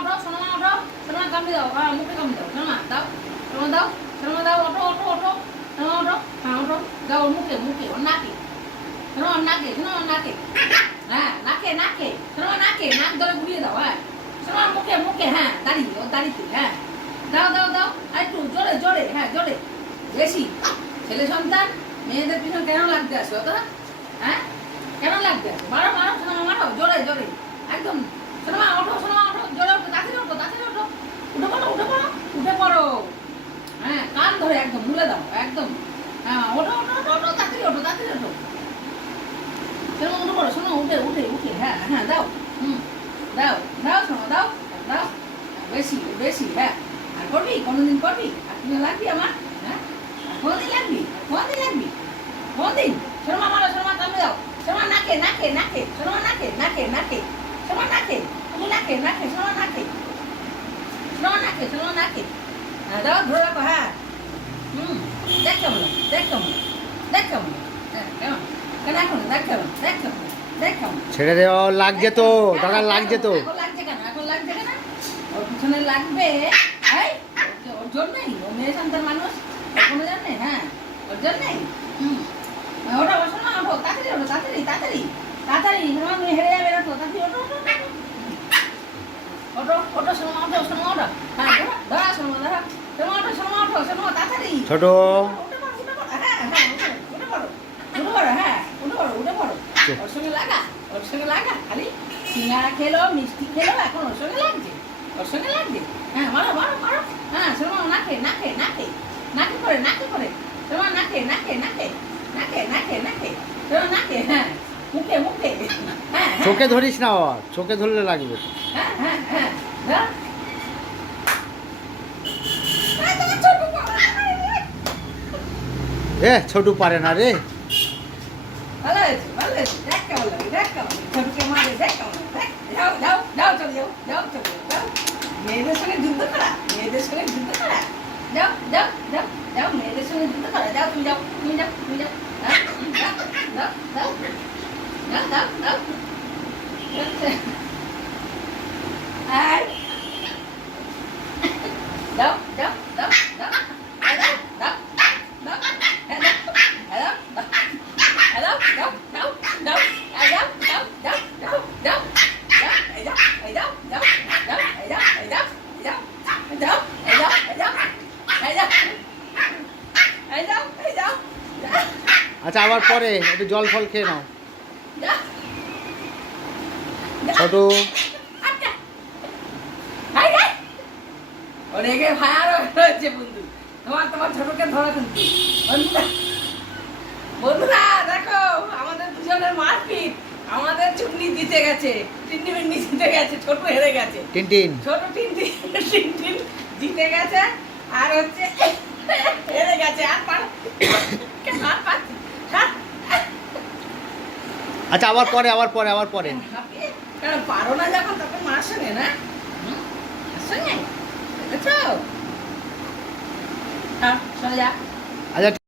ওঠো সোনামা ওঠো সোনামা কামড়ে দাও হ্যাঁ মুখে কামড়ে দাও সোনামা দাও সোনামা দাও সোনামা দাও, ওঠো ওঠো ওঠো সোনামা ওঠো হ্যাঁ ওঠো, দাও, মুখে মুখে, ওর নাকে সোনামা নাকে সোনামা নাকে হ্যাঁ নাকে নাকে সোনামা নাকে, নাক ধরে ঘুরিয়ে দাও হ্যাঁ সোনামা মুখে মুখে হ্যাঁ দাঁড়িয়ে ওর দাঁড়িতে হ্যাঁ দাও দাও দাও, আর একটু জোরে জোরে হ্যাঁ জোরে, বেশি, ছেলে সন্তান, মেয়েদের পিছনে কেন লাগতে আসো তো হ্যাঁ কেন লাগবে? মারো মারো সোনামা মারো, জোরে জোরে, একদম সোনামা ওঠো সোনামা তাড়াতাড়ি ওঠো তাড়াতাড়ি ওঠো উঠে পড়ো উঠে পড়ো উঠে পড়ো। হ্যাঁ কান ধরে একদম মুলে দাও, একদম। হ্যাঁ ওঠো ওঠো ওঠো ওঠো তাড়াতাড়ি ওঠো উঠে পড়ো, শোনো, উঠে উঠে উঠে হ্যাঁ হ্যাঁ দাও। দাও দাও সোনামা দাও দাও। বেশি বেশি হ্যাঁ। আর করবি? কোনোদিন করবি? আর তুমি লাগবি আমার? হ্যাঁ? কোনোদিন লাগবি? কোনোদিন লাগবি? কোনোদিন? শর্মা মারো শর্মা কামড়ে দাও শর্মা নাকে নাকে নাকে। শর্মা নাকে নাকে নাকে। শর্মা নাকে। નાખે નાખે છોડો નાખે છોડો નાખે છોડો નાખે હા દવા ધોળો કહો હા হুম দেখো দেখো দেখো দেখো দেখো দেখো দেখো ছেড়ে দেও লাগছে তো দাদা লাগছে তো। লাগছে কেন? এখন লাগছে কেন? ওর পিছনে লাগবে ওর জন্যই ও মেয়ে সন্তান মানুষ কোনো জন্যে হ্যাঁ ওর জন্যই। হুম ওটা বসো না ওঠো তাড়াতাড়ি ওঠো তাড়াতাড়ি তাড়াতাড়ি। তাড়াতাড়ি হেরে যাবে না তো তাড়াতাড়ি ওঠো ওঠো। ছোট হ্যাঁ, হ্যাঁ, পড়ো, হ্যাঁ, পড়ো। ওর সঙ্গে লাগা, ওর সঙ্গে লাগা, খালি সিঙ্গারা খেলো, মিষ্টি খেলো, এখন ওর সঙ্গে লাগছে, ওর সঙ্গে লাগছে। হ্যাঁ, মারো, মারো, মারো। হ্যাঁ, শোনো, নাকে, নাকে, নাকে, নাকে করে, নাকে করে। শোনো, নাকে, নাকে, নাকে, নাকে, নাকে, নাকে। নাকে, হ্যাঁ, মুখে, মুখে। হ্যাঁ, হ্যাঁ, চোখে ধরিস না ওর চোখে ধরলে লাগবে হ্যাঁ, হ্যাঁ, হ্যাঁ এ ছোটু পারে না রে মেয়েদের সঙ্গে যুদ্ধ করা মেয়েদের সঙ্গে যুদ্ধ করা যাও যাও যাও যাও মেয়েদের সঙ্গে যুদ্ধ করা যাও তুমি যাও তুমি যাও তুমি যাও যাও যাও যাও যাও যাও যাও আচ্ছা আবার পরে একটু জল ফল খেয়ে নাও। ছোট। হয়েছে বন্ধু। তোমার তোমার ছোটকে ধরো কিন্তু। বন্ধুরা দেখো আমাদের দুজনের মারপিট। আমাদের গেছে জিতে গেছে ছোট হেরে গেছে। টিনটিন। ছোট টিন্টিন জিতে গেছে আর হচ্ছে হেরে গেছে। আর পার আর পাচ্ছি। আচ্ছা আবার পরে আবার পরে আবার পরে। পারো না যখন তখন মা না হ্যাঁ, আচ্ছা